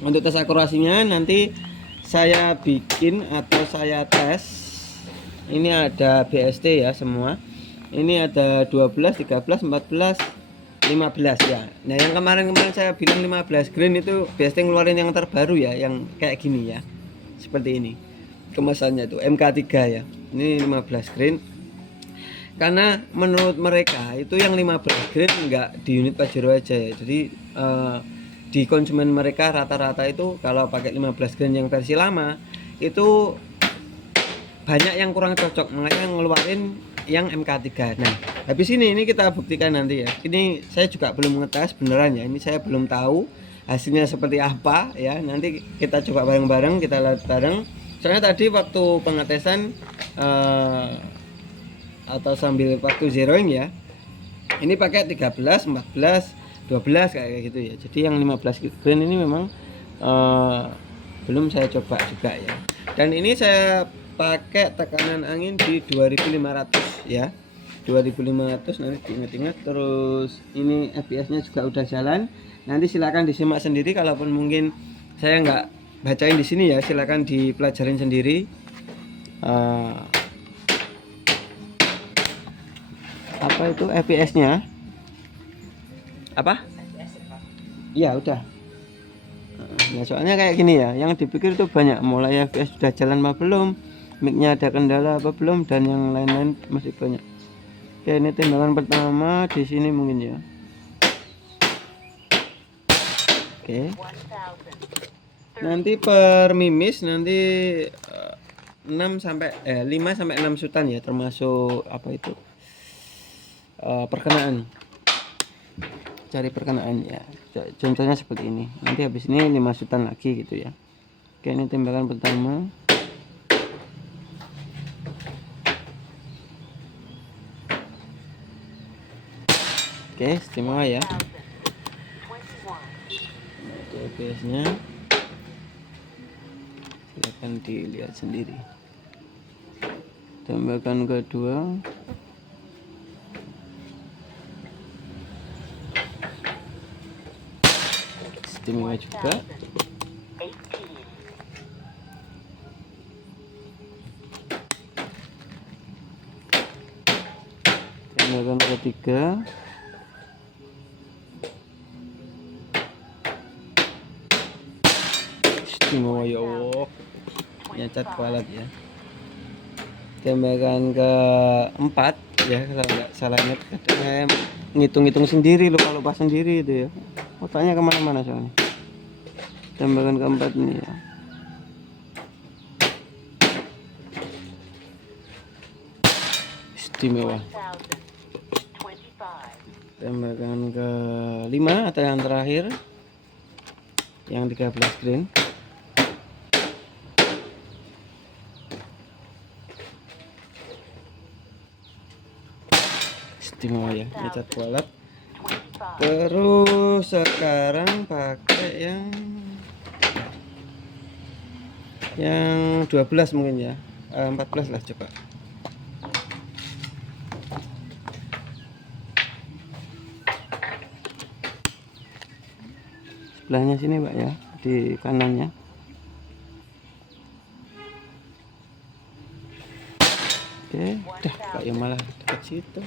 Untuk tes akurasinya nanti saya bikin atau saya tes. Ini ada BST ya semua. Ini ada 12, 13, 14, 15 ya. Nah, yang kemarin-kemarin saya bilang 15 green itu BST ngeluarin yang terbaru ya, yang kayak gini ya. Seperti ini. Kemasannya tuh MK3 ya. Ini 15 green. Karena menurut mereka itu yang 15 grade enggak di unit Pajero aja ya. Jadi di konsumen mereka rata-rata itu kalau pakai 15 grade yang versi lama itu banyak yang kurang cocok, makanya ngeluarin yang MK3. Nah, habis ini kita buktikan nanti ya. Ini saya juga belum ngetes beneran ya. Ini saya belum tahu hasilnya seperti apa ya. Nanti kita coba bareng-bareng, kita lihat bareng. Soalnya tadi waktu pengetesan atau sambil waktu zeroing ya, ini pakai 13, 14, 12 kayak gitu ya. Jadi yang 15 green ini memang belum saya coba juga ya. Dan ini saya pakai tekanan angin di 2500 ya, 2500. Nanti diingat-ingat. Terus ini FPS nya juga udah jalan. Nanti silakan disimak sendiri, kalaupun mungkin saya nggak bacain di sini ya, silakan dipelajarin sendiri. Apa itu FPS nya apa ya udah. Nah, soalnya kayak gini ya, yang dipikir itu banyak, mulai FPS sudah jalan apa belum, micnya ada kendala apa belum, dan yang lain-lain masih banyak. Oke, ini tembakan pertama di sini mungkin ya. Oke, nanti per mimis nanti 5 sampai 6 sutan ya, termasuk apa itu perkenaan, cari perkenaan ya. Contohnya seperti ini. Nanti habis ini 5 sutan lagi gitu ya. Oke, ini tembakan pertama. Oke, istimewa ya. Itu FPS nya, silahkan dilihat sendiri. Tembakan kedua. Istimewa juga. Tembakan ketiga. Istimewa ya Allah, nyacat kualat ya. Tembakan keempat ya, kalau nggak salah ingat, saya ngitung-ngitung sendiri loh, kalau pas sendiri itu ya otaknya kemana-mana soalnya. Tembakan keempat ini ya. Istimewa. Tembakan kelima atau yang terakhir, yang 13 green. Istimewa ya, ngecat kualat. Terus sekarang pakai yang 12 mungkin ya, 14 lah coba. Sebelahnya sini Pak ya, di kanannya. Oke, udah Pak yang malah dekat situ.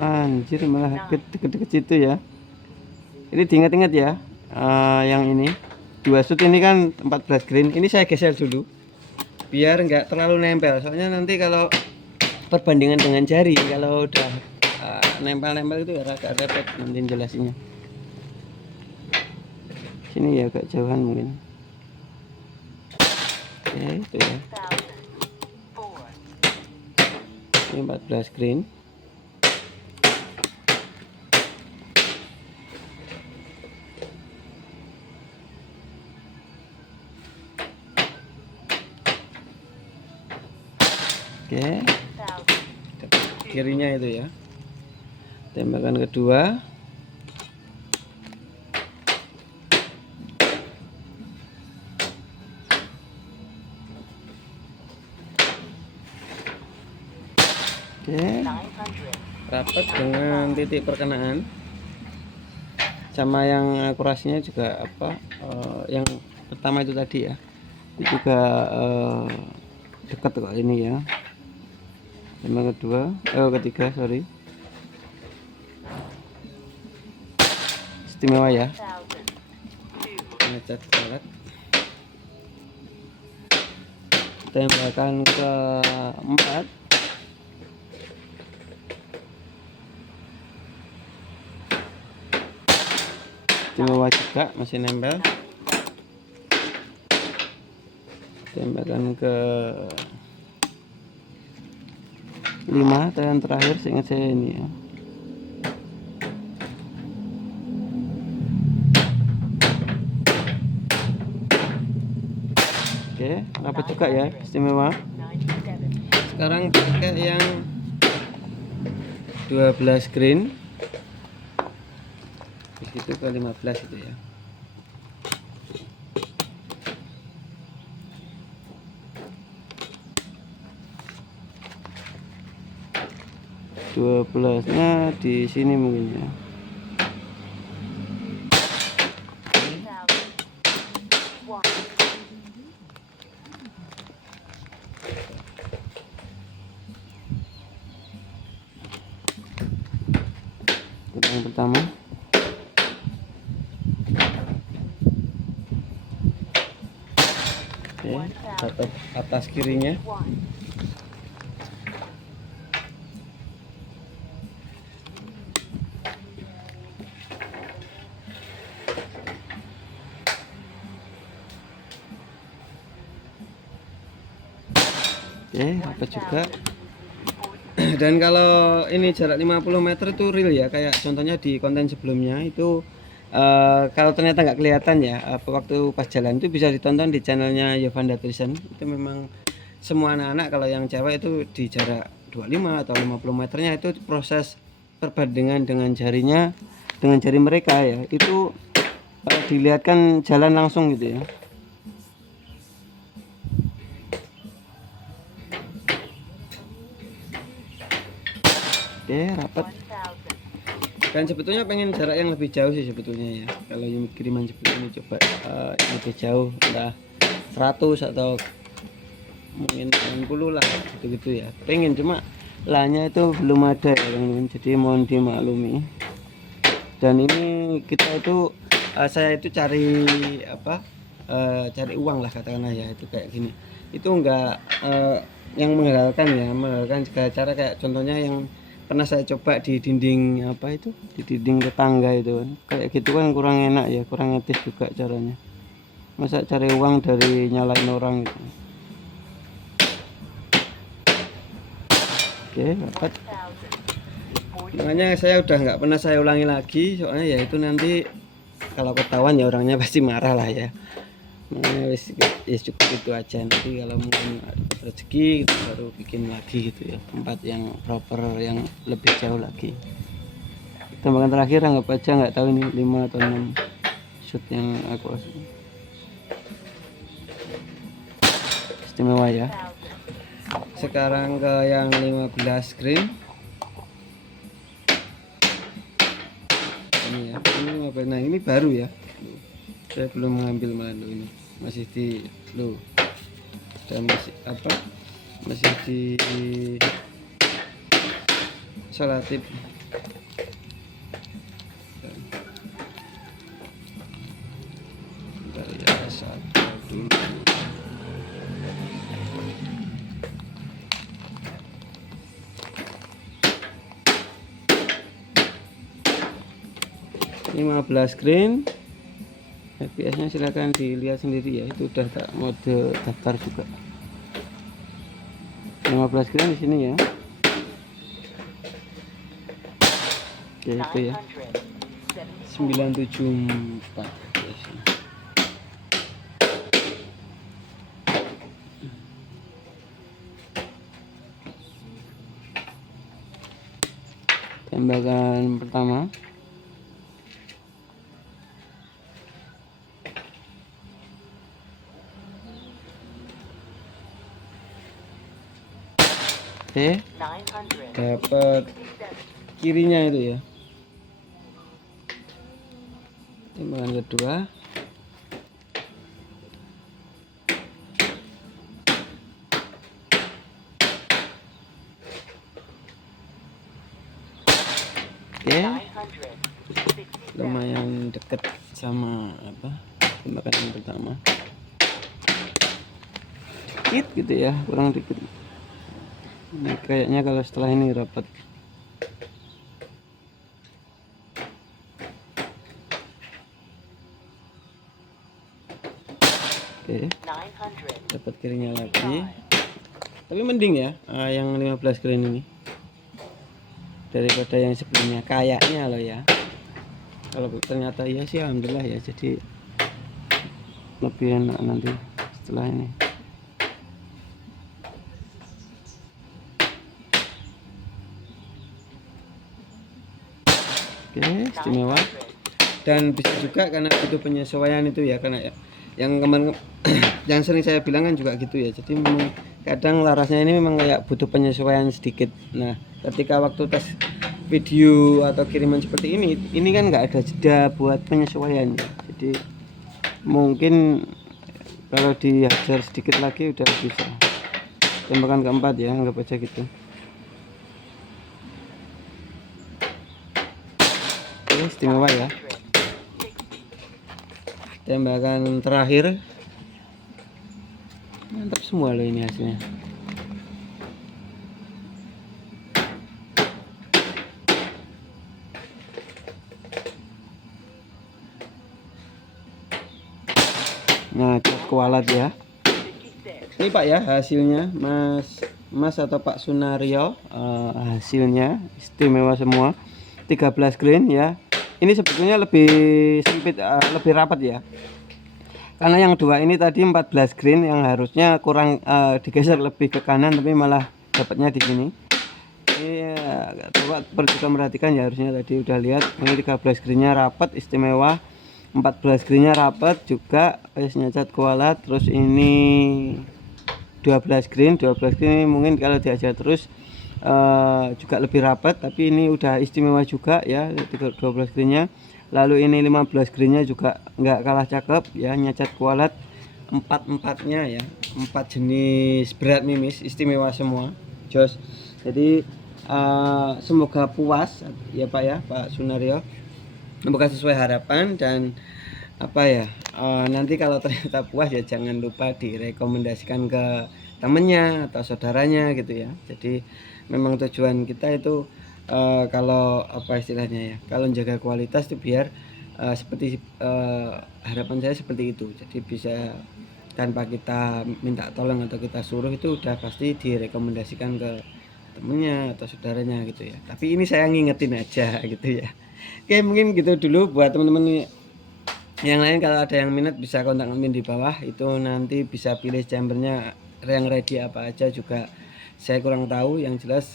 Anjir, malah deket-deket situ ya. Ini diingat-ingat ya, yang ini 2 shoot ini kan 14 green. Ini saya geser dulu biar nggak terlalu nempel, soalnya nanti kalau perbandingan dengan jari, kalau udah nempel-nempel itu agak repot nanti jelasinnya. Sini ya agak jauhan mungkin. Oke, itu ya. Ini 14 green. Oke, kirinya itu ya. Tembakan kedua. Oke, rapat dengan titik perkenaan, sama yang akurasinya juga yang pertama itu tadi ya, itu juga dekat kok ini ya. Yang ketiga sorry, istimewa ya. Ngecat karet, tembakan keempat, istimewa juga, masih nempel. Tembakan ke 5 dan terakhir seingat saya ini ya. Oke, rapat juga ya, istimewa. Sekarang pakai yang 12 green, itu ke 15 itu ya. Dua belasnya di sini mungkin ya. Yang pertama, oke, dapat atas kirinya. Oke, dapat juga. Dan kalau ini jarak 50 meter itu real ya, kayak contohnya di konten sebelumnya itu kalau ternyata nggak kelihatan ya waktu pas jalan, itu bisa ditonton di channelnya Yovanda Trisen. Itu memang semua anak-anak kalau yang cewek itu di jarak 25 atau 50 meternya itu proses perbandingan dengan jarinya, dengan jari mereka ya, itu dilihatkan jalan langsung gitu ya. Oke, rapat. Dan sebetulnya pengen jarak yang lebih jauh sih sebetulnya ya. Kalau yang kiriman sebelum ini coba yang lebih jauh, entah 100 atau mungkin 60 lah, gitu-gitu ya. Pengen, cuma lahannya itu belum ada ya teman-teman. Jadi mohon dimaklumi. Dan ini kita itu saya itu cari cari uang lah katakanlah ya, itu kayak gini. Itu enggak yang menghalalkan ya, menghalalkan segala cara, kayak contohnya yang pernah saya coba di dinding di dinding tetangga itu kan, kayak gitu kan kurang enak ya, kurang etis juga caranya. Masa cari uang dari nyalain orang gitu. Oke, dapat. Makanya saya udah nggak pernah saya ulangi lagi, soalnya ya itu nanti kalau ketahuan ya orangnya pasti marah lah ya. Makanya cukup itu aja. Nanti kalau mungkin ada rezeki kita baru bikin lagi gitu ya, tempat yang proper, yang lebih jauh lagi. Tembakan terakhir anggap aja nggak tahu ini 5 atau 6 shoot yang aku istimewa ya. Sekarang ke yang 15 green ini ya, ini 15. Nah ini baru ya, saya belum mengambil malah ini masih di dan masih di salatif. Bentar ya, satu dulu. Ini 15 green. FPS nya silahkan dilihat sendiri ya, itu udah tak mode daftar juga. 15 gram di sini ya. Oke, itu ya 974 yes. Tembakan pertama, Oke, dapat kirinya itu ya, timbangan kedua. Oke, lumayan deket sama apa tembakan yang pertama, dikit gitu ya, kurang dikit. Nah, kayaknya kalau setelah ini rapat. Oke, dapat kirinya lagi, tapi mending ya yang 15 green ini daripada yang sebelumnya kayaknya loh ya. Kalau ternyata iya sih alhamdulillah ya, jadi lebih enak nanti setelah ini. Oke, istimewa. Dan bisa juga karena butuh penyesuaian itu ya, karena yang kemarin yang sering saya bilang kan juga gitu ya. Jadi memang kadang larasnya ini memang kayak butuh penyesuaian sedikit. Nah, ketika waktu tes video atau kiriman seperti ini kan nggak ada jeda buat penyesuaian. Jadi mungkin kalau dihajar sedikit lagi udah bisa. Tembakan keempat ya, anggap aja gitu. Oke, istimewa ya. Tembakan terakhir, mantap semua loh ini hasilnya. Nah, cat kualat ya. Ini Pak ya hasilnya, Mas atau Pak Sunario, hasilnya istimewa semua. 13 grain ya. Ini sebetulnya lebih sempit, lebih rapat ya. Karena yang dua ini tadi 14 grain yang harusnya kurang digeser lebih ke kanan, tapi malah dapatnya di sini. Ini coba juga merhatikan ya, harusnya tadi udah lihat ini 13 grainnya rapat istimewa, 14 grainnya rapat juga, esnya cat kualat. Terus ini 12 grain ini mungkin kalau diajar terus juga lebih rapat, tapi ini udah istimewa juga ya 12 grainnya. Lalu ini 15 grainnya juga nggak kalah cakep ya, nyacat kualat 4-4-nya ya, 4 jenis berat mimis istimewa semua, jos. Jadi semoga puas ya Pak ya, Pak Sunario, semoga sesuai harapan. Dan apa ya, nanti kalau ternyata puas ya jangan lupa direkomendasikan ke temennya atau saudaranya gitu ya. Jadi memang tujuan kita itu kalau apa istilahnya ya, kalau menjaga kualitas itu biar seperti harapan saya seperti itu. Jadi bisa tanpa kita minta tolong atau kita suruh, itu udah pasti direkomendasikan ke temennya atau saudaranya gitu ya. Tapi ini saya ngingetin aja gitu ya. Oke, mungkin gitu dulu buat teman-teman yang lain. Kalau ada yang minat bisa kontak admin di bawah, itu nanti bisa pilih chambernya yang ready apa aja juga saya kurang tahu. Yang jelas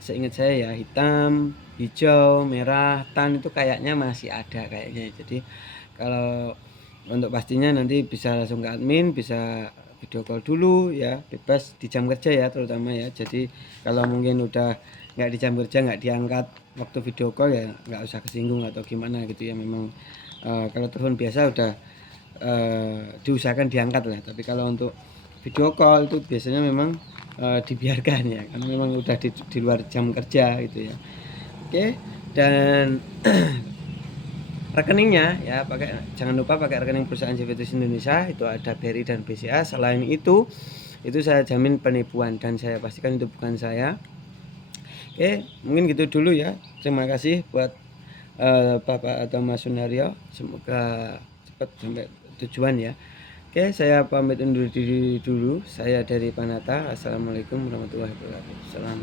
seingat saya ya hitam, hijau, merah, tan itu kayaknya masih ada kayaknya. Jadi kalau untuk pastinya nanti bisa langsung ke admin, bisa video call dulu ya, bebas di jam kerja ya terutama ya. Jadi kalau mungkin udah nggak di jam kerja, nggak diangkat waktu video call ya nggak usah kesinggung atau gimana gitu ya. Memang kalau telepon biasa udah diusahakan diangkat lah, tapi kalau untuk video call itu biasanya memang dibiarkan ya, karena memang udah di luar jam kerja gitu ya. Oke, dan rekeningnya ya jangan lupa pakai rekening perusahaan JVTUS Indonesia, itu ada BRI dan BCA. Selain itu saya jamin penipuan dan saya pastikan itu bukan saya. Oke, mungkin gitu dulu ya. Terima kasih buat Bapak atau Mas Sunario, semoga cepat sampai tujuan ya. Oke, saya pamit undur diri dulu. Saya dari Panata. Assalamualaikum warahmatullahi wabarakatuh. Salam.